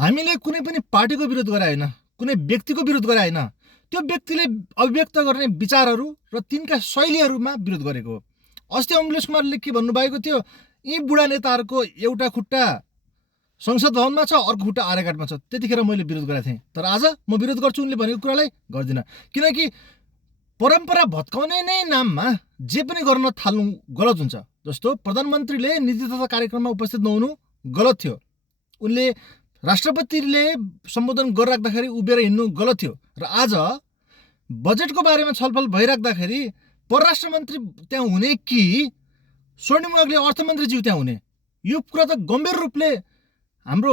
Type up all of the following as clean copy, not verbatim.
हामीले कुनै पनि पार्टीको विरोध गरे होइन, कुनै व्यक्तिको विरोध गरे होइन, त्यो व्यक्तिले अभिव्यक्त गर्ने विचारहरू र तिनका शैलीहरूमा विरोध गरेको हो। अस्ति अमलेश कुमारले के भन्नुभएको थियो, यी बुढा नेताहरूको एउटा खुट्टा संसद भवनमा छ, अर्को खुट्टा आर्यघाटमा छ। त्यतिखेर मैले विरोध गरेको थिएँ, तर आज म विरोध गर्छु उनले भनेको कुरालाई गर्दिनँ, किनकि परम्परा भत्काउने नै नाममा जे पनि गर्न थाल्नु गलत हुन्छ। जस्तो प्रधानमन्त्रीले नीति तथा कार्यक्रममा उपस्थित नहुनु गलत थियो, उनले राष्ट्रपतिले सम्बोधन गरिराख्दाखेरि उभिएर हिँड्नु गलत थियो, र आज बजेटको बारेमा छलफल भइराख्दाखेरि परराष्ट्र मन्त्री त्यहाँ हुने कि स्वर्णिम अग्ले अर्थमन्त्रीज्यू त्यहाँ हुने, यो कुरा त गम्भीर रूपले हाम्रो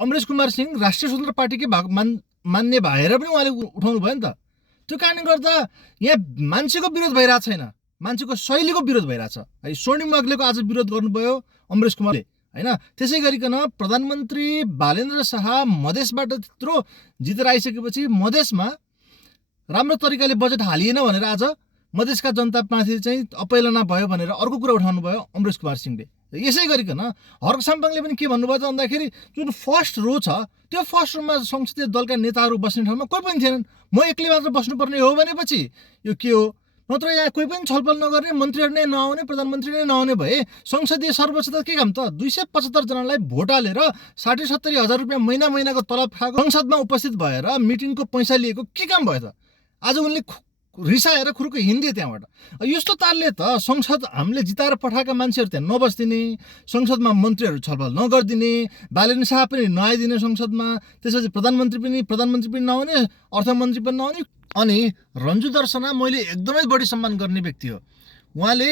अमरेश कुमार सिंह राष्ट्रिय स्वतन्त्र पार्टीकै मान्ने भएर पनि उहाँले उठाउनु भयो नि त। त्यो कारणले गर्दा यहाँ मान्छेको विरोध भइरहेको छैन, मान्छेको शैलीको विरोध भइरहेछ है। स्वर्णिम अग्लेको आज विरोध गर्नुभयो अमरेश कुमारले हैन। त्यसै गरिकन प्रधानमन्त्री बालेन्द्र शाह मधेसबाट त्यत्रो जितेर आइसकेपछि मधेसमा राम्रो तरिकाले बजेट हालिएन भनेर आज मधेसका जनतामाथि चाहिँ अपहेलना भयो भनेर अर्को कुरा उठाउनु भयो अमरेश कुमार सिंहले। यसै गरिकन हर्क साम्पाङले पनि के भन्नुभयो त भन्दाखेरि जुन फर्स्ट रो छ त्यो फर्स्ट रोमा संसदीय दलका नेताहरू बस्ने ठाउँमा कोही पनि थिएनन्, म एक्लै मात्र बस्नुपर्ने हो भनेपछि यो के हो? नत्र यहाँ कोही पनि छलफल नगर्ने, मन्त्रीहरू नै नआउने, प्रधानमन्त्री नै नआउने भए संसदीय सर्वोच्च त के काम त? 275 जनालाई भोट हालेर 60-70 हजार रुपियाँ महिनाको तलब खाएको संसदमा उपस्थित भएर मिटिङको पैसा लिएको के काम भयो त? आज उनले रिसाएर खुरुको हिँड्दिए त्यहाँबाट। यस्तो तालले त संसद हामीले जिताएर पठाएका मान्छेहरू त्यहाँ नबस्दिने, संसदमा मन्त्रीहरू छलफल नगरिदिने, बालेन्द्र शाह पनि नआइदिने संसदमा, त्यसपछि प्रधानमन्त्री पनि नआउने, अर्थमन्त्री पनि नआउने। अनि रन्जु दर्शना मैले एकदमै बढी सम्मान गर्ने व्यक्ति हो, उहाँले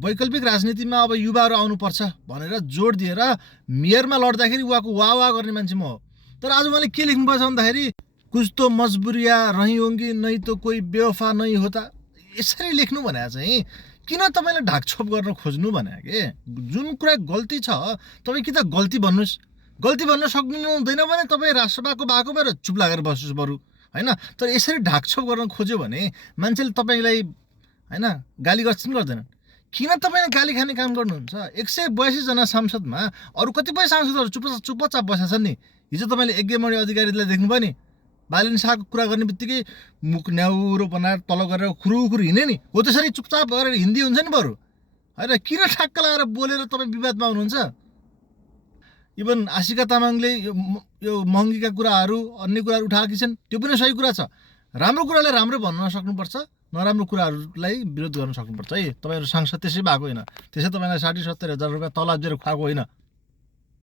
वैकल्पिक राजनीतिमा अब युवाहरू आउनुपर्छ भनेर जोड दिएर मेयरमा लड्दाखेरि उहाँको वाह गर्ने मान्छे म हो। तर आज उहाँले के लेख्नुभएको छ भन्दाखेरि कुछ तो मजबुरिया रही होंगी नहीं तो कोही बेवफा नहीं होता, यसरी लेख्नु भने चाहिँ किन तपाईँले ढाकछोप गर्न खोज्नु भने के? जुन कुरा गल्ती छ तपाईँ कि त गल्ती भन्नुहोस्, गल्ती भन्न सक्नु हुँदैन भने तपाईँ राष्ट्रसभाको भएको भएर चुप लागेर बस्नुहोस् बरु हैन। तर यसरी ढाकछोप गर्न खोज्यो भने मान्छेले तपाईँलाई हैन गाली गर्छन् गर्दैनन्। किन तपाईँले गाली खाने काम गर्नुहुन्छ? 182 जना सांसदमा अरू कतिपय सांसदहरू चुपचाप बसेका छन् नि। हिजो तपाईँले यज्ञमणि अधिकारीलाई देख्नुभयो नि, बालेन्द्र शाहको कुरा गर्ने बित्तिकै मुख न्याउरो बनाएर तल गरेर खुरुखुरु हिँड्ने नि, हो त्यसरी चुपचाप गरेर हिन्दी हुन्छ नि बरु हैन। किन ठ्याक्क लगाएर बोलेर तपाईँ विवादमा आउनुहुन्छ? इभन आशिका तामाङले यो महँगीका कुराहरू अन्य कुराहरू उठाएकी छन्, त्यो पनि सही कुरा छ। राम्रो कुरालाई राम्रो भन्न सक्नुपर्छ, नराम्रो कुराहरूलाई विरोध गर्न सक्नुपर्छ है। तपाईँहरू सांसद त्यसै भएको होइन, त्यसै तपाईँलाई 60-70 हजार रुपियाँ तलब दिएर खुवाएको होइन।